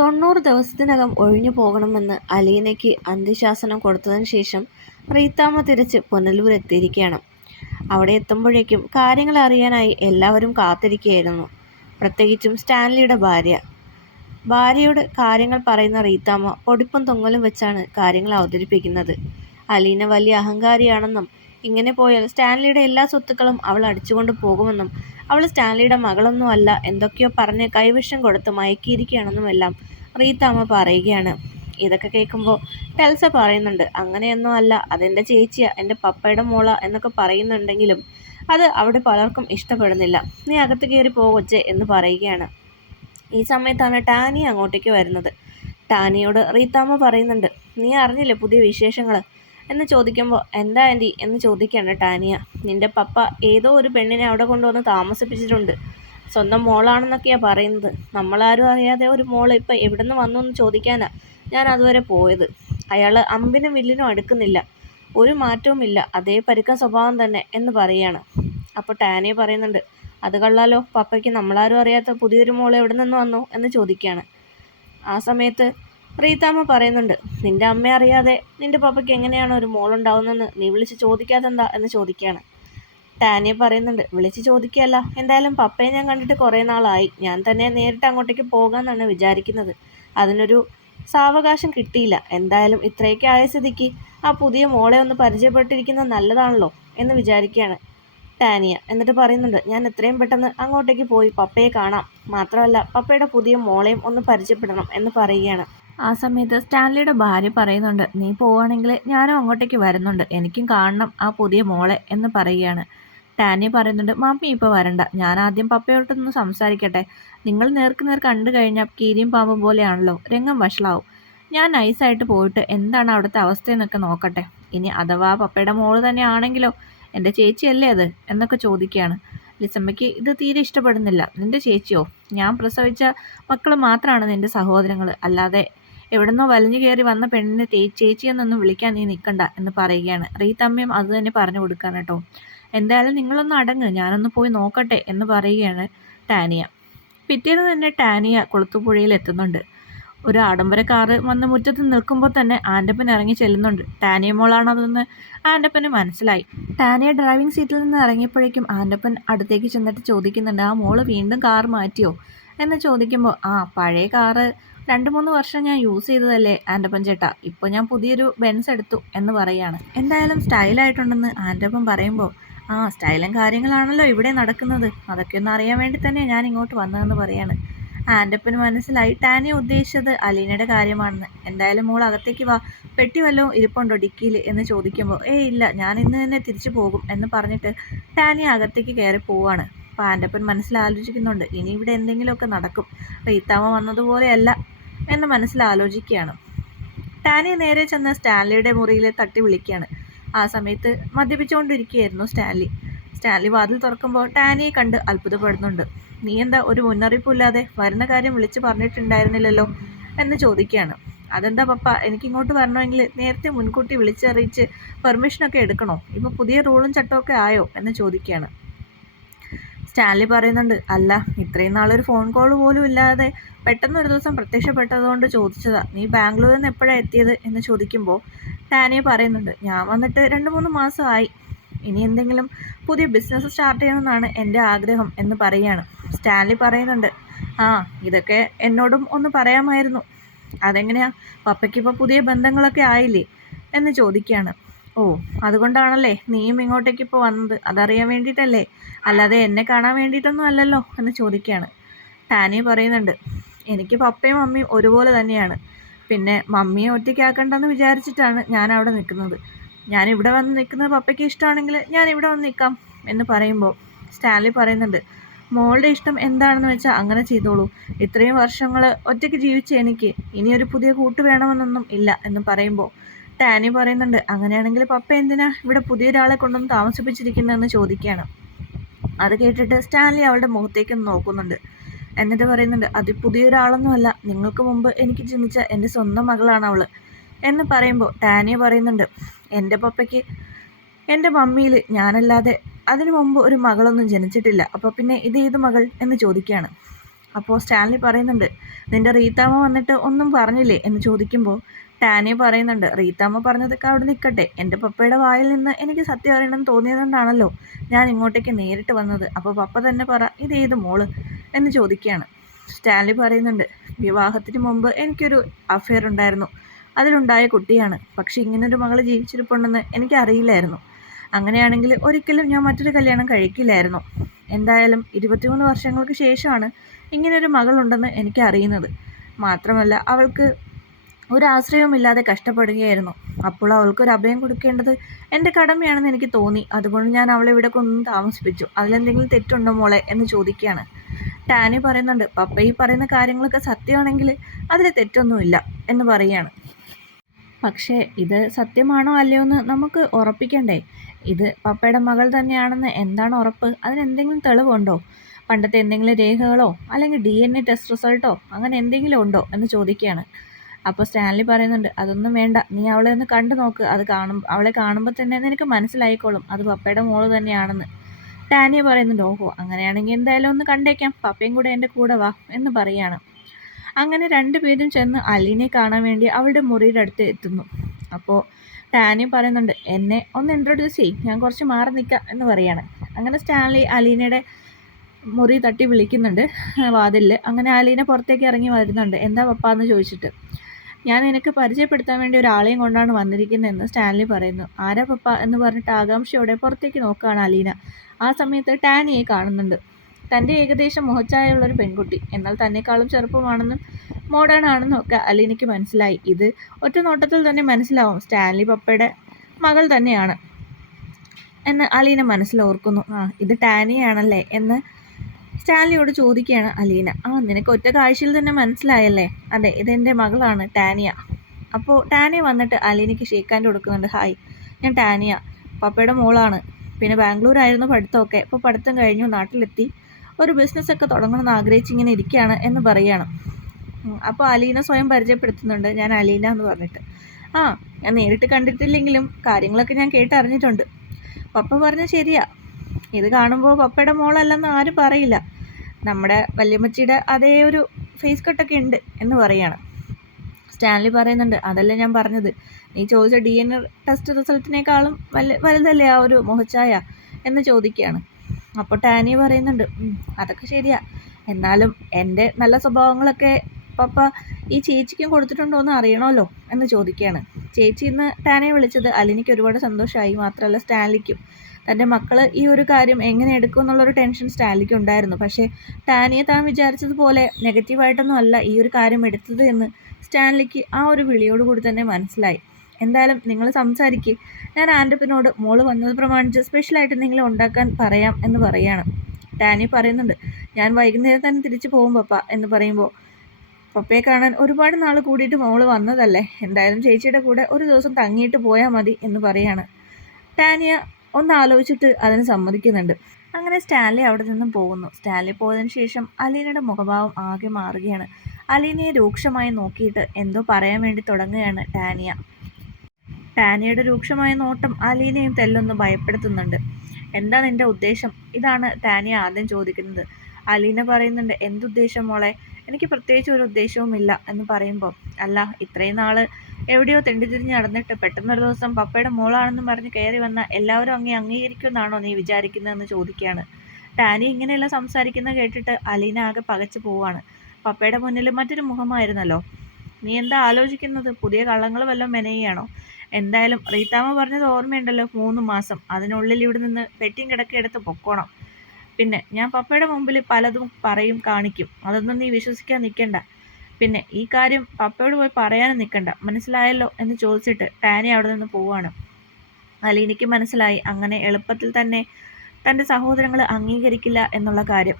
90 ദിവസത്തിനകം ഒഴിഞ്ഞു പോകണമെന്ന് അലീനയ്ക്ക് അന്ത്യശാസനം കൊടുത്തതിന് ശേഷം റീത്താമ്മ തിരിച്ച് പുനലൂർ എത്തിയിരിക്കുകയാണ്. അവിടെ എത്തുമ്പോഴേക്കും കാര്യങ്ങൾ അറിയാനായി എല്ലാവരും കാത്തിരിക്കുകയായിരുന്നു. പ്രത്യേകിച്ചും സ്റ്റാൻലിയുടെ ഭാര്യയോട് കാര്യങ്ങൾ പറയുന്ന റീത്താമ്മ പൊടിപ്പും തൊങ്ങലും വെച്ചാണ് കാര്യങ്ങൾ അവതരിപ്പിക്കുന്നത്. അലീന വലിയ അഹങ്കാരിയാണെന്നും ഇങ്ങനെ പോയാൽ സ്റ്റാൻലിയുടെ എല്ലാ സ്വത്തുക്കളും അവൾ അടിച്ചുകൊണ്ട് പോകുമെന്നും അവൾ സ്റ്റാൻലിയുടെ മകളൊന്നും അല്ല എന്തൊക്കെയോ പറഞ്ഞ് കൈവശം കൊടുത്ത് മയക്കിയിരിക്കുകയാണെന്നുമെല്ലാം റീത്താമ്മ പറയുകയാണ്. ഇതൊക്കെ കേൾക്കുമ്പോൾ ടെൽസ പറയുന്നുണ്ട്, അങ്ങനെയൊന്നും അല്ല, അതെൻ്റെ ചേച്ചിയാ, എൻ്റെ പപ്പയുടെ മോള എന്നൊക്കെ പറയുന്നുണ്ടെങ്കിലും അത് അവിടെ പലർക്കും ഇഷ്ടപ്പെടുന്നില്ല. നീ അകത്ത് കയറി പോകൊച്ചേ എന്ന് പറയുകയാണ്. ഈ സമയത്താണ് ടാനി അങ്ങോട്ടേക്ക് വരുന്നത്. ടാനിയോട് റീത്താമ്മ പറയുന്നുണ്ട്, നീ അറിഞ്ഞില്ലേ പുതിയ വിശേഷങ്ങൾ എന്ന് ചോദിക്കുമ്പോൾ എന്താ ആൻറ്റി എന്ന് ചോദിക്കുകയാണ് ടാനിയ. നിൻ്റെ പപ്പ ഏതോ ഒരു പെണ്ണിനെ അവിടെ കൊണ്ടുവന്ന് താമസിപ്പിച്ചിട്ടുണ്ട്. സ്വന്തം മോളാണെന്നൊക്കെയാണ് പറയുന്നത്. നമ്മളാരും അറിയാതെ ഒരു മോൾ ഇപ്പം എവിടെ നിന്ന് വന്നു എന്ന് ചോദിക്കാനാ ഞാൻ അതുവരെ പോയത്. അയാൾ അമ്പിനും വില്ലിനും അടുക്കുന്നില്ല, ഒരു മാറ്റവുമില്ല, അതേ പരുക്ക സ്വഭാവം തന്നെ എന്ന് പറയുകയാണ്. അപ്പോൾ ടാനിയ പറയുന്നുണ്ട്, അത് കള്ളാലോ, പപ്പയ്ക്ക് നമ്മളാരും അറിയാത്ത പുതിയൊരു മോൾ എവിടെ നിന്ന് വന്നു എന്ന് ചോദിക്കുകയാണ്. ആ സമയത്ത് റീത്താമ്മ പറയുന്നുണ്ട്, നിൻ്റെ അമ്മ അറിയാതെ നിൻ്റെ പപ്പയ്ക്ക് എങ്ങനെയാണ് ഒരു മോളുണ്ടാവുന്നതെന്ന് നീ വിളിച്ച് ചോദിക്കാതെന്താ എന്ന് ചോദിക്കുകയാണ്. ടാനിയ പറയുന്നുണ്ട്, വിളിച്ച് ചോദിക്കുകയല്ല, എന്തായാലും പപ്പയെ ഞാൻ കണ്ടിട്ട് കുറേ നാളായി, ഞാൻ തന്നെ നേരിട്ട് അങ്ങോട്ടേക്ക് പോകാമെന്നാണ് വിചാരിക്കുന്നത്. അതിനൊരു സാവകാശം കിട്ടിയില്ല. എന്തായാലും ഇത്രയൊക്കെ ആയ സ്ഥിതിക്ക് ആ പുതിയ മോളെ ഒന്ന് പരിചയപ്പെട്ടിരിക്കുന്നത് നല്ലതാണല്ലോ എന്ന് വിചാരിക്കുകയാണ് ടാനിയ. എന്നിട്ട് പറയുന്നുണ്ട്, ഞാൻ എത്രയും പെട്ടെന്ന് അങ്ങോട്ടേക്ക് പോയി പപ്പയെ കാണാം, മാത്രമല്ല പപ്പയുടെ പുതിയ മോളെയും ഒന്ന് പരിചയപ്പെടണം എന്ന് പറയുകയാണ്. ആ സമയത്ത് സ്റ്റാൻലിയുടെ ഭാര്യ പറയുന്നുണ്ട്, നീ പോവുകയാണെങ്കിൽ ഞാനും അങ്ങോട്ടേക്ക് വരുന്നുണ്ട്, എനിക്കും കാണണം ആ പുതിയ മോളെ എന്ന് പറയുകയാണ്. ടാനിയ പറയുന്നുണ്ട്, മമ്മി ഇപ്പോൾ വരണ്ട, ഞാൻ ആദ്യം പപ്പയോട്ടൊന്ന് സംസാരിക്കട്ടെ. നിങ്ങൾ നേർക്ക് കണ്ടു കഴിഞ്ഞാൽ കീരിയും പാമ്പും പോലെയാണല്ലോ, രംഗം വഷളാവും. ഞാൻ നൈസായിട്ട് പോയിട്ട് എന്താണ് അവിടുത്തെ അവസ്ഥയെന്നൊക്കെ നോക്കട്ടെ. ഇനി അഥവാ പപ്പയുടെ മോള് തന്നെ ആണെങ്കിലോ, എൻ്റെ ചേച്ചിയല്ലേ അത് എന്നൊക്കെ ചോദിക്കുകയാണ്. ലിസമ്മയ്ക്ക് ഇത് തീരെ ഇഷ്ടപ്പെടുന്നില്ല. നിൻ്റെ ചേച്ചിയോ? ഞാൻ പ്രസവിച്ച മക്കൾ മാത്രമാണ് നിൻ്റെ സഹോദരങ്ങൾ, അല്ലാതെ എവിടെന്നോ വലിഞ്ഞു കയറി വന്ന പെണ്ണിനെ ചേച്ചിയെന്നൊന്നും വിളിക്കാൻ നീ നിൽക്കണ്ട എന്ന് പറയുകയാണ്. റീത്തമ്മയും അത് തന്നെ പറഞ്ഞു കൊടുക്കാൻ കേട്ടോ. എന്തായാലും നിങ്ങളൊന്ന് അടങ്ങ്, ഞാനൊന്ന് പോയി നോക്കട്ടെ എന്ന് പറയുകയാണ് ടാനിയ. പിറ്റേന്ന് തന്നെ ടാനിയ കുളത്തുപുഴയിൽ എത്തുന്നുണ്ട്. ഒരു ആഡംബര കാറ് വന്ന് മുറ്റത്ത് നിൽക്കുമ്പോൾ തന്നെ ആൻ്റപ്പൻ ഇറങ്ങി ചെല്ലുന്നുണ്ട്. ടാനിയ മോളാണതെന്ന് ആൻ്റപ്പന് മനസ്സിലായി. ടാനിയ ഡ്രൈവിംഗ് സീറ്റിൽ നിന്ന് ഇറങ്ങിയപ്പോഴേക്കും ആൻ്റപ്പൻ അടുത്തേക്ക് ചെന്നിട്ട് ചോദിക്കുന്നുണ്ട്, ആ മോള് വീണ്ടും കാർ മാറ്റിയോ എന്ന് ചോദിക്കുമ്പോൾ, ആ പഴയ കാറ് 2-3 വർഷം ഞാൻ യൂസ് ചെയ്തതല്ലേ ആൻ്റപ്പൻ ചേട്ടാ, ഇപ്പോൾ ഞാൻ പുതിയൊരു ബെൻസ് എടുത്തു എന്ന് പറയുകയാണ്. എന്തായാലും സ്റ്റൈലായിട്ടുണ്ടെന്ന് ആൻ്റപ്പൻ പറയുമ്പോൾ, ആ സ്റ്റൈലും കാര്യങ്ങളാണല്ലോ ഇവിടെ നടക്കുന്നത്, അതൊക്കെ ഒന്ന് അറിയാൻ വേണ്ടി തന്നെ ഞാൻ ഇങ്ങോട്ട് വന്നതെന്ന് പറയാണ്. ആൻ്റപ്പന് മനസ്സിലായി ടാനിയ ഉദ്ദേശിച്ചത് അലീനയുടെ കാര്യമാണെന്ന്. എന്തായാലും മോൾ അകത്തേക്ക് വാ, പെട്ടി വല്ലതും ഇരിപ്പുണ്ടോ ഡിക്കിയിൽ എന്ന് ചോദിക്കുമ്പോൾ, ഇല്ല, ഞാൻ ഇന്ന് തന്നെ തിരിച്ചു പോകും എന്ന് പറഞ്ഞിട്ട് ടാനിയ അകത്തേക്ക് കയറി പോവാണ്. അപ്പോൾ ആൻ്റപ്പൻ മനസ്സിലാലോചിക്കുന്നുണ്ട്, ഇനി ഇവിടെ എന്തെങ്കിലുമൊക്കെ നടക്കും, റീത്താമ്മ വന്നതുപോലെയല്ല എന്ന് മനസ്സിലാലോചിക്കുകയാണ്. ടാനിയ നേരെ ചെന്ന് സ്റ്റാൻലിയുടെ മുറിയിൽ തട്ടി വിളിക്കുകയാണ്. ആ സമയത്ത് മദ്യപിച്ചുകൊണ്ടിരിക്കുകയായിരുന്നു സ്റ്റാൻലി വാതിൽ തുറക്കുമ്പോൾ ടാനിയെ കണ്ട് അത്ഭുതപ്പെടുന്നുണ്ട്. നീ എന്താ ഒരു മുന്നറിയിപ്പില്ലാതെ വരുന്ന കാര്യം വിളിച്ച് പറഞ്ഞിട്ടുണ്ടായിരുന്നില്ലല്ലോ എന്ന് ചോദിക്കുകയാണ്. അതെന്താ പപ്പ, എനിക്കിങ്ങോട്ട് വരണമെങ്കിൽ നേരത്തെ മുൻകൂട്ടി വിളിച്ചറിയിച്ച് പെർമിഷനൊക്കെ എടുക്കണോ? ഇപ്പോൾ പുതിയ റൂളും ചട്ടമൊക്കെ ആയോ എന്ന് ചോദിക്കുകയാണ്. സ്റ്റാൻലി പറയുന്നുണ്ട്, അല്ല, ഇത്രയും നാളൊരു ഫോൺ കോൾ പോലും ഇല്ലാതെ പെട്ടെന്ന് ഒരു ദിവസം പ്രത്യക്ഷപ്പെട്ടതുകൊണ്ട് ചോദിച്ചതാ. നീ ബാംഗ്ലൂരിൽ നിന്ന് എപ്പോഴാണ് എത്തിയത് എന്ന് ചോദിക്കുമ്പോൾ ടാനിയ പറയുന്നുണ്ട്, ഞാൻ വന്നിട്ട് 2-3 മാസമായി. ഇനി എന്തെങ്കിലും പുതിയ ബിസിനസ് സ്റ്റാർട്ട് ചെയ്യണമെന്നാണ് എൻ്റെ ആഗ്രഹം എന്ന് പറയുകയാണ്. സ്റ്റാൻലി പറയുന്നുണ്ട്, ആ ഇതൊക്കെ എന്നോടും ഒന്ന് പറയാമായിരുന്നു. അതെങ്ങനെയാ, പപ്പയ്ക്കിപ്പോൾ പുതിയ ബന്ധങ്ങളൊക്കെ ആയില്ലേ എന്ന് ചോദിക്കുകയാണ്. ഓ, അതുകൊണ്ടാണല്ലേ നീയും ഇങ്ങോട്ടേക്ക് ഇപ്പോൾ വന്നത്, അതറിയാൻ വേണ്ടിയിട്ടല്ലേ, അല്ലാതെ എന്നെ കാണാൻ വേണ്ടിയിട്ടൊന്നും അല്ലല്ലോ എന്ന് ചോദിക്കുകയാണ്. ടാനിയ പറയുന്നുണ്ട്, എനിക്ക് പപ്പയും മമ്മിയും ഒരുപോലെ തന്നെയാണ്. പിന്നെ മമ്മിയെ ഒറ്റയ്ക്കാക്കണ്ടെന്ന് വിചാരിച്ചിട്ടാണ് ഞാൻ അവിടെ നിൽക്കുന്നത്. ഞാൻ ഇവിടെ വന്ന് നിൽക്കുന്നത് പപ്പയ്ക്ക് ഇഷ്ടമാണെങ്കിൽ ഞാൻ ഇവിടെ വന്ന് നിൽക്കാം എന്ന് പറയുമ്പോൾ സ്റ്റാൻലി പറയുന്നുണ്ട്, മോളുടെ ഇഷ്ടം എന്താണെന്ന് വെച്ചാൽ അങ്ങനെ ചെയ്തോളൂ. ഇത്രയും വർഷങ്ങൾ ഒറ്റയ്ക്ക് ജീവിച്ച എനിക്ക് ഇനിയൊരു പുതിയ കൂട്ട് വേണമെന്നൊന്നും ഇല്ല എന്ന് പറയുമ്പോൾ ടാനി പറയുന്നുണ്ട്, അങ്ങനെയാണെങ്കിൽ പപ്പ എന്തിനാ ഇവിടെ പുതിയൊരാളെ കൊണ്ടൊന്ന് താമസിപ്പിച്ചിരിക്കുന്നതെന്ന് ചോദിക്കുകയാണ്. അത് കേട്ടിട്ട് സ്റ്റാൻലി അവളുടെ മുഖത്തേക്കൊന്ന് നോക്കുന്നുണ്ട്. എന്നിട്ട് പറയുന്നുണ്ട്, അത് പുതിയൊരാളൊന്നുമല്ല, നിങ്ങൾക്ക് മുമ്പ് എനിക്ക് ജനിച്ച എൻ്റെ സ്വന്തം മകളാണ് അവൾ എന്ന് പറയുമ്പോൾ ടാനിയ പറയുന്നുണ്ട്, എൻ്റെ പപ്പയ്ക്ക് എൻ്റെ മമ്മിയിൽ ഞാനല്ലാതെ അതിനു മുമ്പ് ഒരു മകളൊന്നും ജനിച്ചിട്ടില്ല, അപ്പോൾ പിന്നെ ഇത് ഏത് മകൾ എന്ന് ചോദിക്കുകയാണ്. അപ്പോൾ സ്റ്റാൻലി പറയുന്നുണ്ട്, നിന്റെ റീത്താമ്മ വന്നിട്ട് ഒന്നും പറഞ്ഞില്ലേ എന്ന് ചോദിക്കുമ്പോൾ ടാനി പറയുന്നുണ്ട്, റീത്താമ്മ പറഞ്ഞതൊക്കെ അവിടെ നിൽക്കട്ടെ, എൻ്റെ പപ്പയുടെ വായിൽ നിന്ന് എനിക്ക് സത്യം അറിയണമെന്ന് തോന്നിയതുകൊണ്ടാണല്ലോ ഞാൻ ഇങ്ങോട്ടേക്ക് നേരിട്ട് വന്നത്. അപ്പോൾ പപ്പ തന്നെ പറ, ഇതേത് മോള് എന്ന് ചോദിക്കുകയാണ്. സ്റ്റാൻലി പറയുന്നുണ്ട്, വിവാഹത്തിന് മുമ്പ് എനിക്കൊരു അഫെയർ ഉണ്ടായിരുന്നു, അതിലുണ്ടായ കുട്ടിയാണ്. പക്ഷെ ഇങ്ങനൊരു മകൾ ജീവിച്ചിരിപ്പുണ്ടെന്ന് എനിക്കറിയില്ലായിരുന്നു. അങ്ങനെയാണെങ്കിൽ ഒരിക്കലും ഞാൻ മറ്റൊരു കല്യാണം കഴിക്കില്ലായിരുന്നു. എന്തായാലും 23 വർഷങ്ങൾക്ക് ശേഷമാണ് ഇങ്ങനൊരു മകളുണ്ടെന്ന് എനിക്ക് അറിയുന്നത്. മാത്രമല്ല അവൾക്ക് ഒരു ആശ്രയവുമില്ലാതെ കഷ്ടപ്പെടുകയായിരുന്നു. അപ്പോൾ അവൾക്കൊരു അഭയം കൊടുക്കേണ്ടത് എൻ്റെ കടമയാണെന്ന് എനിക്ക് തോന്നി. അതുകൊണ്ട് ഞാൻ അവളെ ഇവിടെ കൊണ്ടു താമസിപ്പിച്ചു. അതിലെന്തെങ്കിലും തെറ്റുണ്ടോ മോളെ എന്ന് ചോദിക്കുകയാണ്. ടാനി പറയുന്നുണ്ട്, പപ്പ ഈ പറയുന്ന കാര്യങ്ങളൊക്കെ സത്യമാണെങ്കിൽ അതിൽ തെറ്റൊന്നുമില്ല എന്ന് പറയുകയാണ്. പക്ഷേ ഇത് സത്യമാണോ അല്ലയോ എന്ന് നമുക്ക് ഉറപ്പിക്കണ്ടേ? ഇത് പപ്പയുടെ മകൾ തന്നെയാണെന്ന് എന്താണ് ഉറപ്പ്? അതിനെന്തെങ്കിലും തെളിവുണ്ടോ? പണ്ടത്തെ എന്തെങ്കിലും രേഖകളോ അല്ലെങ്കിൽ DNA ടെസ്റ്റ് റിസൾട്ടോ അങ്ങനെ എന്തെങ്കിലും ഉണ്ടോ എന്ന് ചോദിക്കുകയാണ്. അപ്പോൾ സ്റ്റാൻലി പറയുന്നുണ്ട്, അതൊന്നും വേണ്ട, നീ അവളെ ഒന്ന് കണ്ടു നോക്ക്, അവളെ കാണുമ്പോൾ തന്നെ നിനക്ക് മനസ്സിലായിക്കോളും അത് പപ്പയുടെ മോള് തന്നെയാണെന്ന്. ടാനിയ പറയുന്നുണ്ട്, ഓഹോ അങ്ങനെയാണെങ്കിൽ എന്തായാലും ഒന്ന് കണ്ടേക്കാം, പപ്പയും കൂടെ എൻ്റെ കൂടെ വാ എന്ന് പറയുകയാണ്. അങ്ങനെ രണ്ടുപേരും ചെന്ന് അലീനെ കാണാൻ വേണ്ടി അവളുടെ മുറിയുടെ അടുത്ത് എത്തുന്നു. അപ്പോൾ ടാനി പറയുന്നുണ്ട്, എന്നെ ഒന്ന് ഇൻട്രൊഡ്യൂസ് ചെയ്യും, ഞാൻ കുറച്ച് മാറി നിൽക്കാം എന്ന് പറയാണ്. അങ്ങനെ സ്റ്റാൻലി അലീനയുടെ മുറി തട്ടി വിളിക്കുന്നുണ്ട് വാതിലിൽ. അങ്ങനെ അലീന പുറത്തേക്ക് ഇറങ്ങി വരുന്നുണ്ട്. എന്താ പപ്പ എന്ന് ചോദിച്ചിട്ട്. ഞാൻ നിനക്ക് പരിചയപ്പെടുത്താൻ വേണ്ടി ഒരാളെയും കൊണ്ടാണ് വന്നിരിക്കുന്നതെന്ന് സ്റ്റാൻലി പറയുന്നു. ആരാ പപ്പ എന്ന് പറഞ്ഞിട്ട് ആകാംക്ഷയോടെ പുറത്തേക്ക് നോക്കുകയാണ് അലീന. ആ സമയത്ത് ടാനിയെ കാണുന്നുണ്ട്. തൻ്റെ ഏകദേശം മുഖച്ഛായയുള്ളൊരു പെൺകുട്ടി, എന്നാൽ തന്നെക്കാളും ചെറുപ്പമാണെന്നും മോഡേൺ ആണെന്നും ഒക്കെ അലീനയ്ക്ക് മനസ്സിലായി. ഇത് ഒറ്റ നോട്ടത്തിൽ തന്നെ മനസ്സിലാവും സ്റ്റാൻലി പപ്പയുടെ മകൾ തന്നെയാണ് എന്ന് അലീന മനസ്സിലോർക്കുന്നു. ഇത് ടാനിയാണല്ലേ എന്ന് സ്റ്റാൻലിയോട് ചോദിക്കുകയാണ് അലീന. നിനക്ക് ഒറ്റ കാഴ്ചയിൽ തന്നെ മനസ്സിലായല്ലേ? അതെ, ഇതെൻ്റെ മകളാണ് ടാനിയ. അപ്പോൾ ടാനിയ വന്നിട്ട് അലീനയ്ക്ക് ഷേക്ക് കൊടുക്കുന്നുണ്ട്. ഹായ്, ഞാൻ ടാനിയ, പപ്പയുടെ മോളാണ്. പിന്നെ ബാംഗ്ലൂരായിരുന്നു പഠിത്തമൊക്കെ, ഇപ്പോൾ പഠിത്തം കഴിഞ്ഞു നാട്ടിലെത്തി, ഒരു ബിസിനസ്സൊക്കെ തുടങ്ങണമെന്ന് ആഗ്രഹിച്ചിങ്ങനെ ഇരിക്കുകയാണ് എന്ന് പറയുകയാണ്. അപ്പോൾ അലീന സ്വയം പരിചയപ്പെടുത്തുന്നുണ്ട്, ഞാൻ അലീന എന്ന് പറഞ്ഞിട്ട്. ഞാൻ നേരിട്ട് കണ്ടിട്ടില്ലെങ്കിലും കാര്യങ്ങളൊക്കെ ഞാൻ കേട്ടറിഞ്ഞിട്ടുണ്ട്. പപ്പ പറഞ്ഞ ശരിയാ, ഇത് കാണുമ്പോൾ പപ്പയുടെ മോളല്ലെന്ന് ആരും പറയില്ല, നമ്മുടെ വല്യമ്മച്ചിയുടെ അതേ ഒരു ഫേസ് കട്ടൊക്കെ ഉണ്ട് എന്ന് പറയാണ്. സ്റ്റാൻലി പറയുന്നുണ്ട്, അതല്ല ഞാൻ പറഞ്ഞത്, നീ ചോദിച്ച DNA ടെസ്റ്റ് റിസൾട്ടിനേക്കാളും വലുതല്ലേ ആ ഒരു മുഖച്ഛായ എന്ന് ചോദിക്കുകയാണ്. അപ്പോൾ ടാനി പറയുന്നുണ്ട്, അതൊക്കെ ശരിയാ, എന്നാലും എൻ്റെ നല്ല സ്വഭാവങ്ങളൊക്കെ പപ്പ ഈ ചേച്ചിക്കും കൊടുത്തിട്ടുണ്ടോ എന്ന് അറിയണമല്ലോ എന്ന് ചോദിക്കുകയാണ്. ചേച്ചി ഇന്ന് ടാനിയെ വിളിച്ചത് അലിനിക്ക് ഒരുപാട് സന്തോഷമായി. മാത്രമല്ല സ്റ്റാൻലിക്കും തൻ്റെ മക്കൾ ഈ ഒരു കാര്യം എങ്ങനെ എടുക്കും എന്നുള്ളൊരു ടെൻഷൻ സ്റ്റാൻലിക്ക് ഉണ്ടായിരുന്നു. പക്ഷേ ടാനിയെ താൻ വിചാരിച്ചതുപോലെ നെഗറ്റീവായിട്ടൊന്നും അല്ല ഈ ഒരു കാര്യം എടുത്തത് എന്ന് സ്റ്റാൻലിക്ക് ആ ഒരു വിളിയോടുകൂടി തന്നെ മനസ്സിലായി. എന്തായാലും നിങ്ങൾ സംസാരിക്കുക, ഞാൻ ആൻഡ്രപ്പിനോട് മോള് വന്നത് പ്രമാണിച്ച് സ്പെഷ്യലായിട്ട് എന്തെങ്കിലും ഉണ്ടാക്കാൻ പറയാം എന്ന് പറയാണ്. ടാനി പറയുന്നുണ്ട്, ഞാൻ വൈകുന്നേരം തന്നെ തിരിച്ചു പോകും പപ്പ എന്ന് പറയുമ്പോൾ, പപ്പയെ കാണാൻ ഒരുപാട് നാൾ കൂടിയിട്ട് മോള് വന്നതല്ലേ, എന്തായാലും ചേച്ചിയുടെ കൂടെ ഒരു ദിവസം തങ്ങിയിട്ട് പോയാൽ മതി എന്ന് പറയാണ്. ടാനിയ ഒന്ന് ആലോചിച്ചിട്ട് അതിന് സമ്മതിക്കുന്നുണ്ട്. അങ്ങനെ സ്റ്റാൻലി അവിടെ നിന്നും പോകുന്നു. സ്റ്റാൻലി പോയതിനു ശേഷം അലീനയുടെ മുഖഭാവം ആകെ മാറുകയാണ്. അലീനയെ രൂക്ഷമായി നോക്കിയിട്ട് എന്തോ പറയാൻ വേണ്ടി തുടങ്ങുകയാണ് ടാനിയ. ടാനിയുടെ രൂക്ഷമായ നോട്ടം അലീനയും തെല്ലൊന്ന് ഭയപ്പെടുത്തുന്നുണ്ട്. എന്താ നിന്റെ ഉദ്ദേശം? ഇതാണ് ടാനിയ ആദ്യം ചോദിക്കുന്നത്. അലീന പറയുന്നുണ്ട്, എന്തുദ്ദേശം മോളെ? എനിക്ക് പ്രത്യേകിച്ച് ഒരു ഉദ്ദേശവുമില്ല എന്ന് പറയുമ്പോൾ, അല്ല ഇത്രയും നാൾ എവിടെയോ തെണ്ടിത്തിരിഞ്ഞ് നടന്നിട്ട് പെട്ടെന്നൊരു ദിവസം പപ്പയുടെ മോളാണെന്നും പറഞ്ഞ് കയറി വന്ന എല്ലാവരും അംഗീകരിക്കുമെന്നാണോ നീ വിചാരിക്കുന്നതെന്ന് ചോദിക്കുകയാണ്. ടാനി ഇങ്ങനെയല്ല സംസാരിക്കുന്നത് കേട്ടിട്ട് അലീന ആകെ പകച്ചു പോവാണ്. പപ്പയുടെ മുന്നിൽ മറ്റൊരു മുഖമായിരുന്നല്ലോ. നീ എന്താ ആലോചിക്കുന്നത്? പുതിയ കള്ളങ്ങൾ വല്ലതും മെനയുകയാണോ? എന്തായാലും റീത്താമ്മ പറഞ്ഞത് ഓർമ്മയുണ്ടല്ലോ, 3 മാസം, അതിനുള്ളിൽ ഇവിടെ നിന്ന് പെട്ടിയും കിടക്കെടുത്ത് പൊക്കോണം. പിന്നെ ഞാൻ പപ്പയുടെ മുമ്പിൽ പലതും പറയും കാണിക്കും, അതൊന്നും നീ വിശ്വസിക്കാൻ നിൽക്കണ്ട. പിന്നെ ഈ കാര്യം പപ്പയോട് പോയി പറയാനും നിൽക്കണ്ട, മനസ്സിലായല്ലോ എന്ന് ചോദിച്ചിട്ട് ടാനി അവിടെ നിന്ന് പോവാണ്. അലീനയ്ക്ക് മനസ്സിലായി അങ്ങനെ എളുപ്പത്തിൽ തന്നെ തൻ്റെ സഹോദരങ്ങൾ അംഗീകരിക്കില്ല എന്നുള്ള കാര്യം.